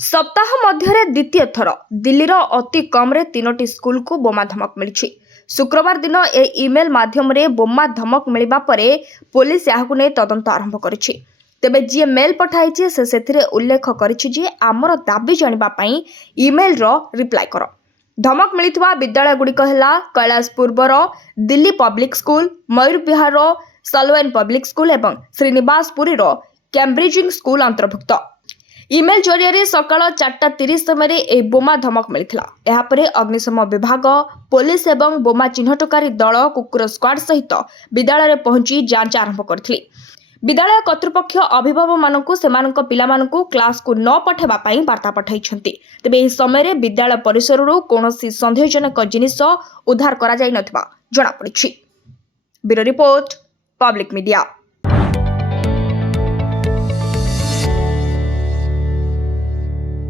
सप्ताह मध्य द्वितीय थर दिल्लीर अति कम्रे 3टी स्कूल को बोमा धमक मिली। शुक्रवार दिन ए इमेल माध्यम बोमा धमक मिलवा पर पुलिस यह तदंत आरंभ करिछि। तेबे जी मेल पठाई से उल्लेख करिछि आमर दाबी जानापी इमेल रिप्लाई कर। धमक मिलता विद्यालय गुड़िक है Kailashpur Delhi public school, Mayur Vihar सलवेन public school और श्रीनिवासपुरी कैम्ब्रिजिंग स्कूल अंतर्भुक्त। इमेल जरिए सकाल 4:30 समय यह बोमा धमक मिलता। यापर अग्निशम विभाग, पुलिस और बोमा चिन्हटकारी दल कुकुर स्क्वाड सहित विद्यालय पहुंची जांच आरंभ करथिले। विद्यालय कर्तृपक्ष अभिभावक मानकु सेमानक पिलामानकु क्लास को न पठेबा पई वार्ता पठाइछन्ति। तेबे एही समय विद्यालय परिसरରୁ कोनोसी संदेहजनक जिनिस उद्धार करा जाई नथिबा जणा पड़िछि। Bureau report, public media.